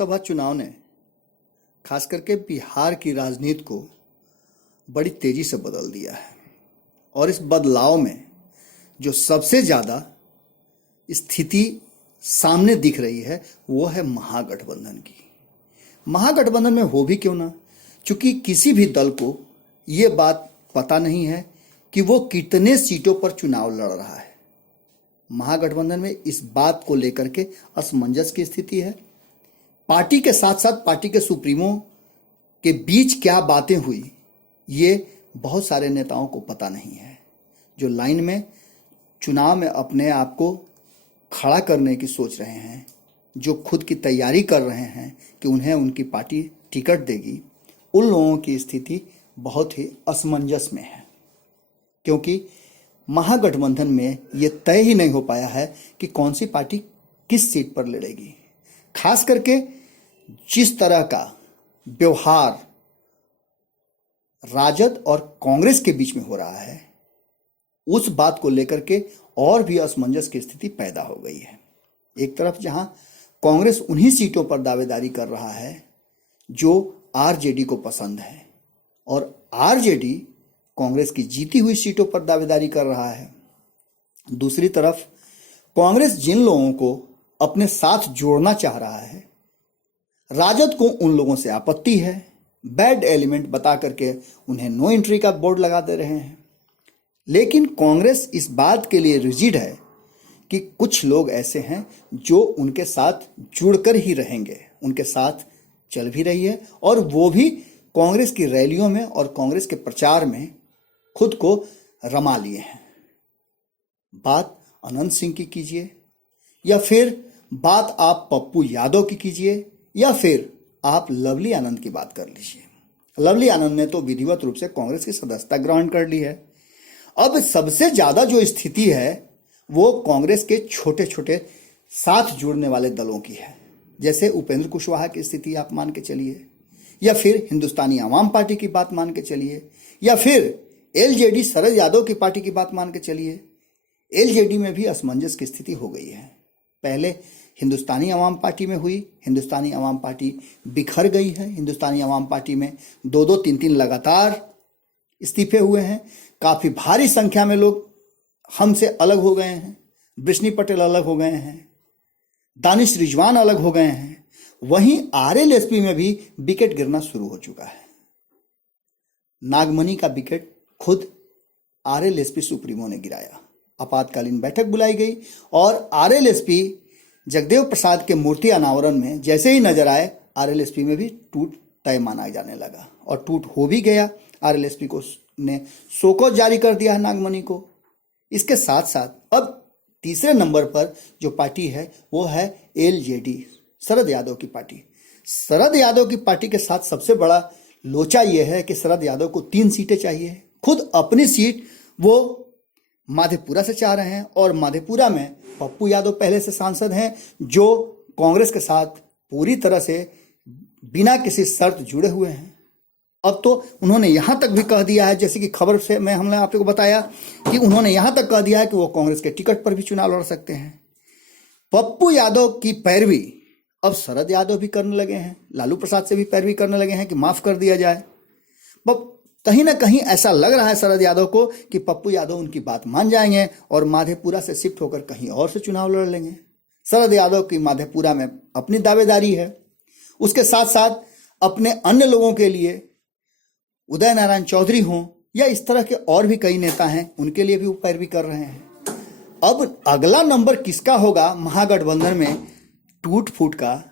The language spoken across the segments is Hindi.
लोकसभा चुनाव ने खास करके बिहार की राजनीति को बड़ी तेजी से बदल दिया है। और इस बदलाव में जो सबसे ज़्यादा स्थिति सामने दिख रही है वो है महागठबंधन की। महागठबंधन में हो भी क्यों ना, क्योंकि किसी भी दल को ये बात पता नहीं है कि वो कितने सीटों पर चुनाव लड़ रहा है। महागठबंधन में इस बात को लेकर के असमंजस की स्थिति है। पार्टी के साथ साथ पार्टी के सुप्रीमो के बीच क्या बातें हुई ये बहुत सारे नेताओं को पता नहीं है, जो लाइन में चुनाव में अपने आप को खड़ा करने की सोच रहे हैं, जो खुद की तैयारी कर रहे हैं कि उन्हें उनकी पार्टी टिकट देगी। उन लोगों की स्थिति बहुत ही असमंजस में है, क्योंकि महागठबंधन में ये तय ही नहीं हो पाया है कि कौन सी पार्टी किस सीट पर लड़ेगी। खास करके जिस तरह का व्यवहार राजद और कांग्रेस के बीच में हो रहा है, उस बात को लेकर के और भी असमंजस की स्थिति पैदा हो गई है। एक तरफ जहां कांग्रेस उन्हीं सीटों पर दावेदारी कर रहा है जो आरजेडी को पसंद है, और आरजेडी कांग्रेस की जीती हुई सीटों पर दावेदारी कर रहा है। दूसरी तरफ कांग्रेस जिन लोगों को अपने साथ जोड़ना चाह रहा है, राजद को उन लोगों से आपत्ति है। बैड एलिमेंट बता करके उन्हें नो एंट्री का बोर्ड लगा दे रहे हैं। लेकिन कांग्रेस इस बात के लिए रिजिड है कि कुछ लोग ऐसे हैं जो उनके साथ जुड़कर ही रहेंगे, उनके साथ चल भी रही है, और वो भी कांग्रेस की रैलियों में और कांग्रेस के प्रचार में खुद को रमा लिए हैं। बात अनंत सिंह की कीजिए, या फिर बात आप पप्पू यादव की कीजिए, या फिर आप लवली आनंद की बात कर लीजिए। लवली आनंद ने तो विधिवत रूप से कांग्रेस की सदस्यता ग्रहण कर ली है। अब सबसे ज्यादा जो स्थिति है वो कांग्रेस के छोटे छोटे साथ जुड़ने वाले दलों की है, जैसे उपेंद्र कुशवाहा की स्थिति आप मान के चलिए, या फिर हिंदुस्तानी आवाम पार्टी की बात मान के चलिए, या फिर एलजेडी शरद यादव की पार्टी की बात मान के चलिए। एलजेडी में भी असमंजस की स्थिति हो गई है। पहले हिंदुस्तानी आवाम पार्टी में हुई, हिंदुस्तानी आवाम पार्टी बिखर गई है। हिंदुस्तानी आवाम पार्टी में दो दो तीन तीन लगातार इस्तीफे हुए हैं। काफ़ी भारी संख्या में लोग हमसे अलग हो गए हैं। वृष्णि पटेल अलग हो गए हैं, दानिश रिजवान अलग हो गए हैं। वहीं आरएलएसपी में भी विकेट गिरना शुरू हो चुका है। नागमणि का विकेट खुद आरएलएसपी सुप्रीमो ने गिराया। आपातकालीन बैठक बुलाई गई और आरएलएसपी जगदेव प्रसाद के मूर्ति अनावरण में जैसे ही नजर आए, आरएलएसपी में भी टूट तय माना जाने लगा, और टूट हो भी गया। आरएलएसपी को ने शोकॉज जारी कर दिया है नागमणि को। इसके साथ साथ अब तीसरे नंबर पर जो पार्टी है वो है एलजेडी, शरद यादव की पार्टी। शरद यादव की पार्टी के साथ सबसे बड़ा लोचा यह है कि शरद यादव को 3 सीटें चाहिए। खुद अपनी सीट वो माधेपुरा से चाह रहे हैं, और माधेपुरा में पप्पू यादव पहले से सांसद हैं, जो कांग्रेस के साथ पूरी तरह से बिना किसी शर्त जुड़े हुए हैं। अब तो उन्होंने यहां तक भी कह दिया है, जैसे कि खबर से हमने आपको बताया कि उन्होंने यहां तक कह दिया है कि वो कांग्रेस के टिकट पर भी चुनाव लड़ सकते हैं। पप्पू यादव की पैरवी अब शरद यादव भी करने लगे हैं, लालू प्रसाद से भी पैरवी करने लगे हैं कि माफ कर दिया जाए। कहीं ना कहीं ऐसा लग रहा है शरद यादव को कि पप्पू यादव उनकी बात मान जाएंगे और माधेपुरा से शिफ्ट होकर कहीं और से चुनाव लड़ लेंगे। शरद यादव की माधेपुरा में अपनी दावेदारी है। उसके साथ साथ अपने अन्य लोगों के लिए उदय नारायण चौधरी हों या इस तरह के और भी कई नेता हैं, उनके लिए भी वो पैरवी कर रहे हैं। अब अगला नंबर किसका होगा महागठबंधन में टूट फूट का,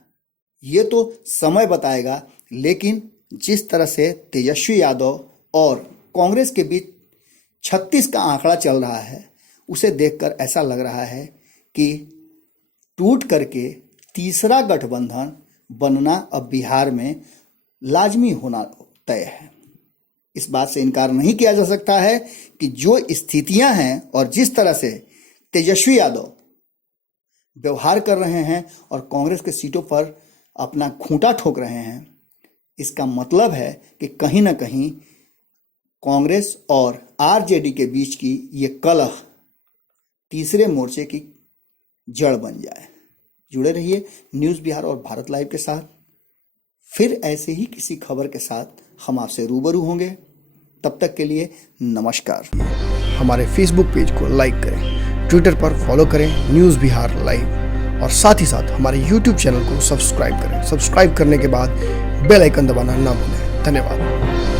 ये तो समय बताएगा। लेकिन जिस तरह से तेजस्वी यादव और कांग्रेस के बीच 36 का आंकड़ा चल रहा है, उसे देखकर ऐसा लग रहा है कि टूट करके तीसरा गठबंधन बनना अब बिहार में लाजमी होना तय है। इस बात से इनकार नहीं किया जा सकता है कि जो स्थितियां हैं और जिस तरह से तेजस्वी यादव व्यवहार कर रहे हैं और कांग्रेस के सीटों पर अपना खूंटा ठोक रहे हैं, इसका मतलब है कि कहीं ना कहीं कांग्रेस और आरजेडी के बीच की ये कलह तीसरे मोर्चे की जड़ बन जाए। जुड़े रहिए न्यूज़ बिहार और भारत लाइव के साथ। फिर ऐसे ही किसी खबर के साथ हम आपसे रूबरू होंगे। तब तक के लिए नमस्कार। हमारे फेसबुक पेज को लाइक करें, ट्विटर पर फॉलो करें न्यूज़ बिहार लाइव, और साथ ही साथ हमारे यूट्यूब चैनल को सब्सक्राइब करें। सब्सक्राइब करने के बाद बेल आइकन दबाना ना भूलें। धन्यवाद।